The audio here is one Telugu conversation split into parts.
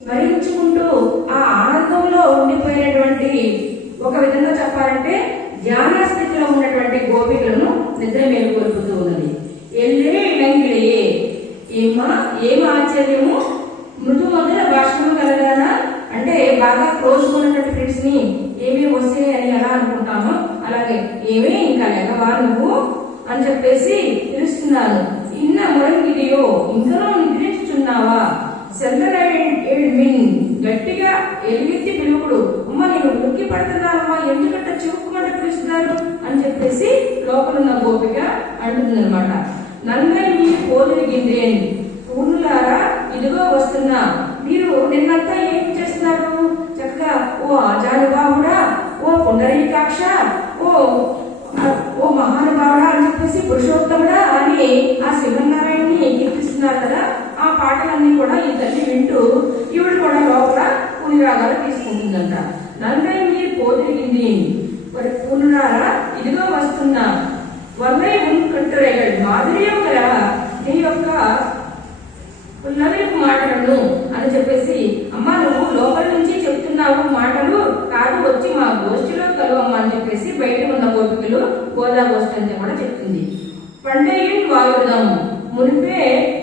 స్మరించుకుంటూ ఆ ఆనందంలో ఉండిపోయినటువంటి ఒక విధంగా చెప్పాలంటే ధ్యాన స్థితిలో ఉన్నటువంటి గోపికలను నిద్ర మేలుకొల్పుతూ ఉన్నది. ఎల్లే ఇళంగిలియే ఏమా ఏం ఆశ్చర్యము మృదు మొదల భాషను కలగానా? అంటే బాగా క్లోజ్ ఉన్నటువంటి ఫ్రెండ్స్ని ఏమీ వస్తాయి అని ఎలా అనుకుంటామో అలాగే ఏమీ ఇంకా లేకవా నువ్వు? అని చెప్పేసి పిలుస్తున్నాను. ఇన్న మొరంగిడియో ఇంకనో నిద్రించుచున్నావా? చంద్ర ఎందుకంటే చివుకుమంట పిలుస్తున్నారు అని చెప్పేసి లోపల ఉన్న గోపిక అంటుందన్నమాట. నన్నే మీరు పోలిగిందేన్ పూర్ణులారా ఇదిగో వస్తున్నా. మీరు నిన్నంతా ఏం చేస్తున్నారు? చక్కగా ఓ ఆచార్యబాబుడా ఓ పుండరీకాక్ష ఓ ఓ మహానుభావుడా అని చెప్పేసి పురుషోత్తముడా అని ఆ శివనారాయణని కీర్తిస్తున్నారు కదా. ఆ పాటలన్నీ కూడా ఈ తల్లి వింటూ ఈవిడ కూడా లోపల పునిరాగాలు తీసుకుంటుందంట. నన్నే మీరు పోతిరిగింది మరి పునరారా ఇదిగో వస్తున్నా. వల్లై ఉంటుంటారు మాధుర్యం గల నీ యొక్క పుల్లవేపు మాటలను అని చెప్పేసి అమ్మ నువ్వు లోపల నుంచి చెప్తున్నావు మాటలు కాదు వచ్చి మా గోష్ఠిలో కలువమ్మ అని చెప్పేసి బయట ఉన్న గోపికలు గోదా గోష్ఠి అని కూడా చెప్తుంది. పండేయం వాగుదాము మునిపే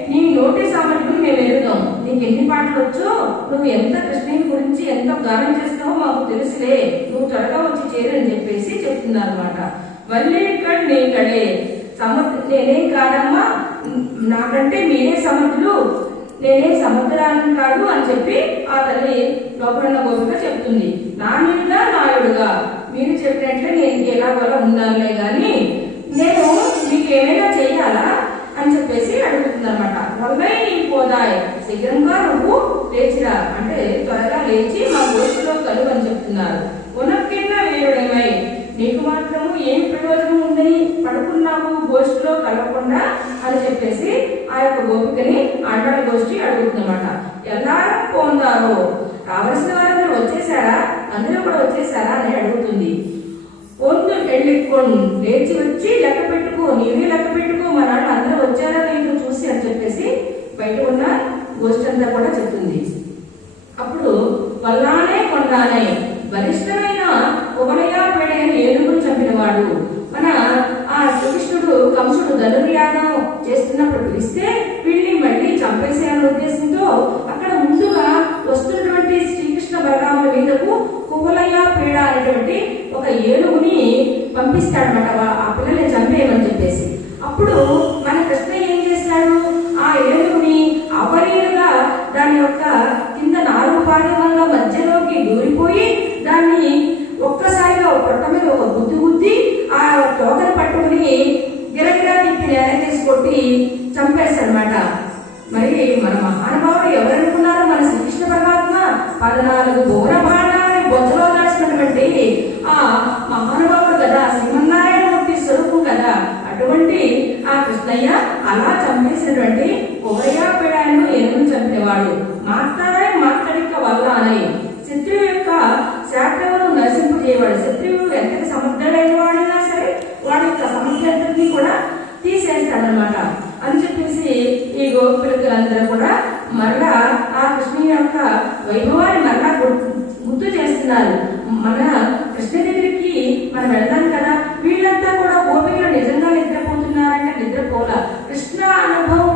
నీ నోటి సామర్థ్యం మేము ఎరుగుదాం నీకు ఎన్ని పాటలు వచ్చో నువ్వు ఎంత కృష్ణుని గురించి ఎంత గానం చేస్తావో మాకు తెలుసులే. నువ్వు త్వరగా వచ్చి చేరని చెప్పేసి చెప్తుంది అనమాట వల్లి ఇక్కడ కడే సమర్థ నేనేం కాదమ్మా? నాకంటే మీరే సమర్థులు నేనే సముద్రాన్ని కాదు అని చెప్పి ఆ తల్లి లోపల గోపిక చెప్తుంది. నా నాణ్యుడుగా నాయుడుగా మీరు చెప్పినట్లే నేను ఎలాగోలా ఉండాలే గాని నేను మీకు ఏమైనా చెయ్యాలా అని చెప్పేసి అడుగుతుంది అనమాట వల్లై నీ పోదాయ్ శీఘ్రంగా నువ్వు లేచిరా అంటే త్వరగా లేచి మా గోష్ఠిలో కలువు అని చెప్తున్నారు ఉనక్కిన్న వీరుడేమై నీకు మాత్రము ఏం ప్రయోజనం ఉందని గోష్ఠిలో కలవకుండా అని చెప్పేసి ఆ యొక్క గోపికని ఆడవాళ్ళ గోష్ఠి అడుగుతుందన్నమాట. ఎల్లారం పోందారో రావాల్సిన వారందరూ వచ్చేసారా అందరూ కూడా వచ్చేసారా అని అడుగుతుంది. పొందు వెళ్ళిపోను లేచి వచ్చి లెక్క పెట్టుకో నీవే లెక్క పెట్టుకో మా నాన్న అందరూ వచ్చారా నేను చూసి అని చెప్పేసి బయట ఉన్న గోష్ఠి అంతా కూడా చెప్తుంది. అప్పుడు వల్లానే కొండానే ఉన్నటువంటి ఒక ఏనుగుని పంపిస్తాడనమాట ఆ పిల్లల్ని చంపేయమని చెప్పేసి. అప్పుడు మన కృష్ణ ఏం చేస్తాడు? ఆ ఏనుగుని అపరీలుగా దాని యొక్క కింద నాలుగు పాదముల మధ్యలోకి దూరిపోయి దాన్ని ఒక్కసారిగా ఒక పొట్ట మీద ఒక గుద్ది గుద్ది ఆ తోకను పట్టుకుని గిరగిరా తిప్పి నేల తీసుకొట్టి చంపేస్తాడనమాట మరి మన మహానుభావుడు ఎవరనుకున్నారు మన శ్రీకృష్ణ పరమాత్మ? పద్నాలుగు మహానుభావుడు కదా శ్రీమన్నారాయణమూర్తి స్వరూపం కదా. అటువంటి ఆ కృష్ణయ్య అలా చంపేసినటువంటి ఉభయాపీడాన్ని ఎనుగును చంపేవాడు. మాట్లాడే మాట్లాడిక వల్ల అని శత్రువు యొక్క శాఖలను నశింపజేయవాడు శత్రువు ఎంత సమర్థుడైన వాడైనా సరే వాడి యొక్క సమర్థతని కూడా తీసేస్తాడనమాట అని చెప్పేసి ఈ గోపికలందరూ కూడా మరలా ఆ కృష్ణుని యొక్క వైభవాన్ని మరలా గుర్తు చేస్తున్నారు. మన కృష్ణ దగ్గరికి మనం వెళ్దాం కదా. వీళ్ళంతా కూడా భూమిలో నిజంగా నిద్రపోతున్నారంటే నిద్రపోలా కృష్ణ అనుభవం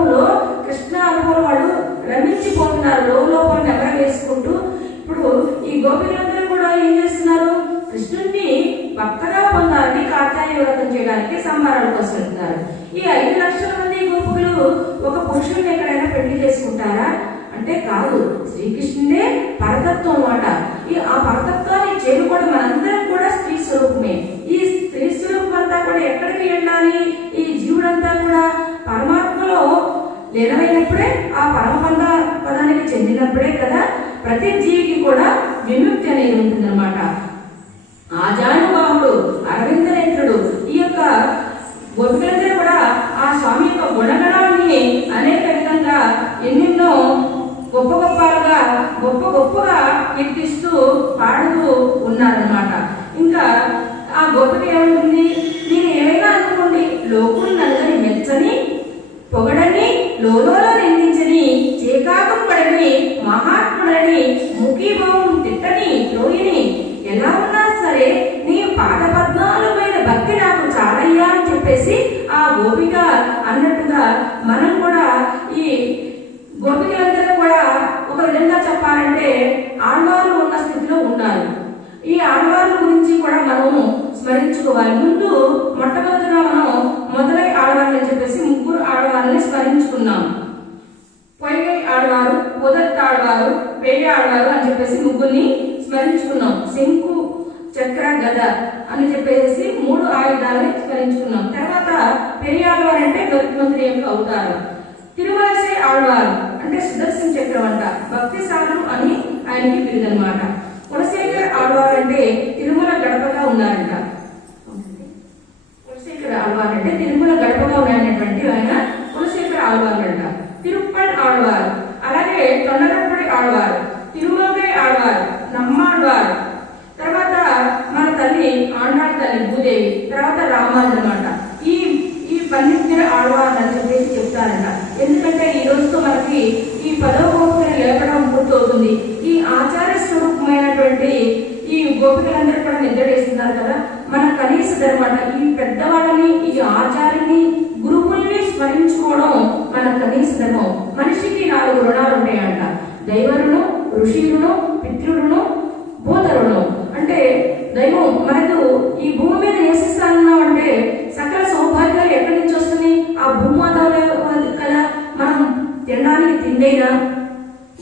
వాళ్ళు రమించిపోతున్నారు లోపల నెవర వేసుకుంటూ ఇప్పుడు ఈ గోపికలందరూ కూడా ఏం చేస్తున్నారు కృష్ణుడిని భక్తగా పొందాలని కార్తీయ వ్రతం చేయడానికి సంబరాలకు వస్తున్నారు ఈ ఐదు లక్షల మంది గోపికలు ఒక పురుషుడిని ఎక్కడైనా పెళ్ళి చేసుకుంటారా అంటే కాదు శ్రీకృష్ణుడే పరతత్వం అన్నమాట. ఈ ఆ పరతత్వాన్ని చేరుకోవడం మనందరం కూడా స్త్రీ స్వరూపమే. ఈ స్త్రీ స్వరూపం అంతా కూడా ఎక్కడికి వెళ్ళాలి? ఈ జీవుడంతా కూడా పరమాత్మలో లీనమైనప్పుడే ఆ పరమపద పదానికి చెందినప్పుడే కదా ప్రతి జీవికి కూడా విముక్తి అనేది ఉంటుందన్నమాట. అరవింద అరవిందనేత్రుడు ఈ యొక్క గోపికలందరూ కూడా ఆ స్వామి యొక్క గుణగణాన్ని అనేక విధంగా ఎన్నెన్నో గొప్ప గొప్పగా గొప్ప గొప్పగా కీర్తిస్తూ పాడుతూ ఉన్నారనమాట ఇంకా ఆ గోపిక ఏమంటుంది నేను ఏమైనా అనుకోండి లోకులు నలుగురి మెచ్చని పొగడని లోలో నిందించని చేకాకం పడని మహాత్ముడని ముఖీభావం తిట్టని లోయని ఎలా ఉన్నా సరే నీ పాద పద్మాలమైన భక్తి నాకు చాలయ్యా అని చెప్పేసి ఆ గోపిక అన్నట్టుగా మనం కూడా ఈ గోపికలందరూ కూడా ఒక విధంగా చెప్పాలంటే ఆడవారు ఉన్న స్థితిలో ఉండాలి ఈ ఆడవారి గురించి కూడా మనము స్మరించుకోవాలి. ముందు మొట్టమొదటిగా మనం మొదలై ఆడవాళ్ళని చెప్పేసి ముగ్గురు ఆడవారిని స్మరించుకున్నాం పొయ్యి ఆడవారు మొదటి ఆడవారు వేడి ఆడవారు అని చెప్పేసి ముగ్గురిని స్మరించుకున్నాం శంకు చక్ర గద అని చెప్పేసి మూడు ఆయుధాలని స్మరించుకున్నాం తర్వాత పెరియ ఆడవారు అంటే గరుత్మంతుని యొక్క అవుతారు. తిరుమలసే ఆడవారు అంటే సుదర్శన చక్రం అంట భక్తి సాధనం అని ఆయనకి బిరుదనమాట చెప్తానన్న ఎందుకంటే ఈ రోజుతో మనకి ఈ పదవ గోపికను లేపడం పూర్తవుతుంది ఈ ఆచార స్వరూపమైనటువంటి ఈ గోపికలందరూ కూడా నిద్రలేస్తున్నారు కదా. మన కనీస అనమాట ఈ పెద్దవాళ్ళని ఈ ఆచార్యుని గురువుల్ని స్మరించుకోవడం మన కనీస ధర్మం. మనిషికి నాలుగు రుణాలు ఉంటాయంట దైవ రుణం ఋషి రుణం పితృరుణం భూత రుణం అంటే దైవం మనకు ఈ భూమి మీద నివసిస్తాన్నాం అంటే సకల సౌభాగ్యాలు ఎక్కడి నుంచి వస్తుంది ఆ భూమాత కదా మనం తినడానికి తిండైనా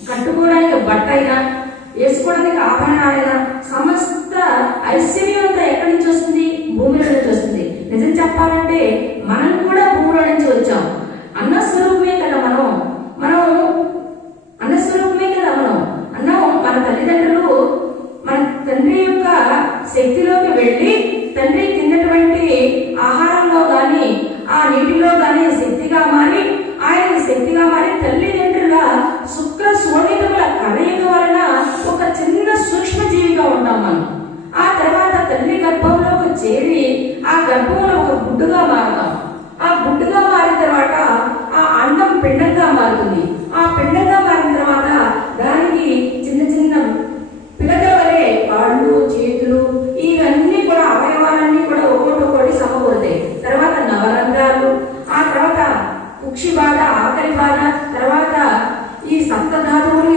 కట్టుకోవడానికి బట్ట అయినా వేసుకోవడానికి ఆభరణాలైనా సమస్య ఐశ్వర్యం అంతా ఎక్కడి నుంచి వస్తుంది భూమిలో నుంచి వస్తుంది నిజం చెప్పాలంటే మనం కూడా భూమిలో నుంచి వచ్చాం అన్న స్వరూపమే కదా మనం మనం అన్న స్వరూపమే కదా మనం అన్నం మన తల్లిదండ్రులు మన తండ్రి యొక్క శక్తిలోకి వెళ్ళి తండ్రి తిన్నటువంటి ఆహారంలో గాని ఆ నీటిలో గాని శక్తిగా మారి ఆయన శక్తిగా మారి తల్లిదండ్రుల శుక్ర శోణితముల కలయిక వలన ఒక చిన్న సూక్ష్మ జీవిగా ఉంటాం మనం ఆ తర్వాత తల్లి గర్భంలోకి చేరి ఆ గర్భంలో ఒక గుడ్డుగా మారుతాం ఆ గుడ్డుగా మారిన తర్వాత ఆ అండం పిండంగా మారుతుంది ఆ పిండంగా మారిన తర్వాత దానికి చిన్న చిన్న పిల్లల వలె కాళ్ళు చేతులు ఇవన్నీ కూడా అవయవాలన్నీ కూడా ఒక్కొక్కటి ఒక్కొక్కటి సమకూరుతాయి తర్వాత నవరంధ్రాలు ఆ తర్వాత కుక్షి బాధ ఆకలి బాధ తర్వాత ఈ సప్తధాతువులు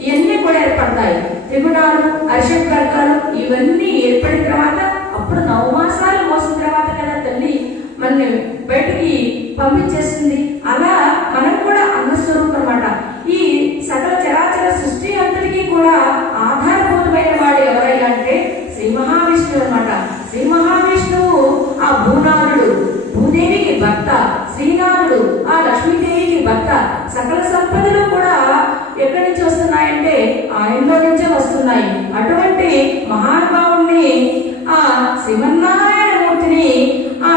ఇవన్నీ కూడా ఏర్పడతాయి త్రిగుణాలు అరిషట్ వర్గాలు ఇవన్నీ ఏర్పడిన తర్వాత అప్పుడు నవమాసాలు మోసిన తర్వాత కదా తల్లి మనని బయటికి పంపించేస్తుంది అలా మనం కూడా అన్నస్వరూపం అనమాట ఈ సకల చరాచర సృష్టి అంతటికీ కూడా ఆధారభూతమైన వాడు ఎవరైనా అంటే శ్రీ మహావిష్ణువు అనమాట శ్రీ మహావిష్ణువు ఆ భూనాథుడు భూదేవికి భర్త శ్రీనాథుడు ఆ లక్ష్మీదేవికి భర్త. సకల సంపదలు కూడా ఎక్కడి నుంచి వస్తున్నాయంటే ఆయనలో నుంచే వస్తున్నాయి. అటువంటి మహానుభావుణ్ణి ఆ శ్రీమన్నారాయణ మూర్తిని ఆ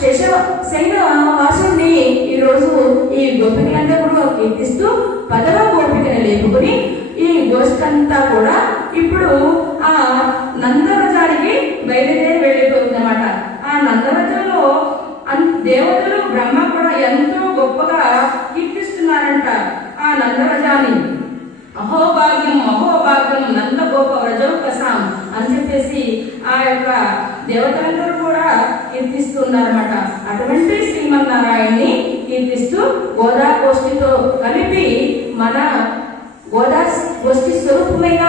శేష శైల వాసుని ఈ రోజు ఈ గోపికలంతా కూడా కీర్తిస్తూ పదవ గోపికని లేపుకుని ఈ గోష్ఠంతా కూడా ఇప్పుడు ఆ నందరజానికి బయలుదేరి వెళ్ళిపోతుంది అనమాట ఆ నందవజంలో అన్- దేవతలు బ్రహ్మ కూడా ఎంతో గొప్పగా కీర్తిస్తున్నారంట ఆ నందవజాన్ని అహోభాగ్యం అహోభాగ్యం నంద గోప వ్రజౌకసాం అని చెప్పేసి ఆ యొక్క దేవతలందరూ కూడా కీర్తిస్తున్నారన్నమాట. అటువంటి శ్రీమన్నారాయణ్ణి కీర్తిస్తూ గోదా గోష్ఠితో కలిపి మన గోదా గోష్ఠి స్వరూపమైన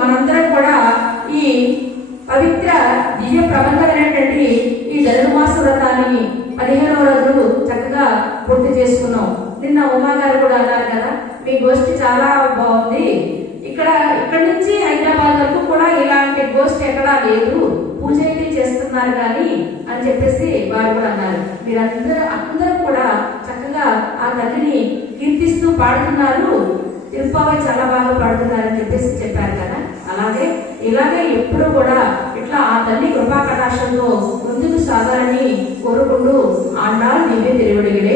మనందరం కూడా ఈ పవిత్ర దివ్య ప్రబంధమైనటువంటి ఈ ధనుర్మాస వ్రతాన్ని పదిహేనవ రోజులు చక్కగా పూర్తి చేసుకున్నాం. నిన్న ఉమా గారు కూడా అన్నారు కదా మీ గోష్ఠి చాలా బాగుంది. ఇక్కడ ఇక్కడ నుంచి హైదరాబాద్ వరకు కూడా ఇలాంటి గోష్ఠి ఎక్కడా లేదు. పూజ అయితే చేస్తున్నారు కానీ అని చెప్పేసి వారు కూడా అన్నారు. మీరందరూ అందరూ కూడా చక్కగా ఆ తల్లిని కీర్తిస్తూ పాడుతున్నారు. తిరుపతి చాలా బాగా పాడుతున్నారని చెప్పేసి చెప్పారు కదా. అలాగే ఇలాగే ఎప్పుడు కూడా ఇట్లా ఆ తల్లి కృపా కటాక్షంతో ముందుకు సాగాలని కోరుకుంటూ ఆండాల్ దివ్య తిరువుడిగిడే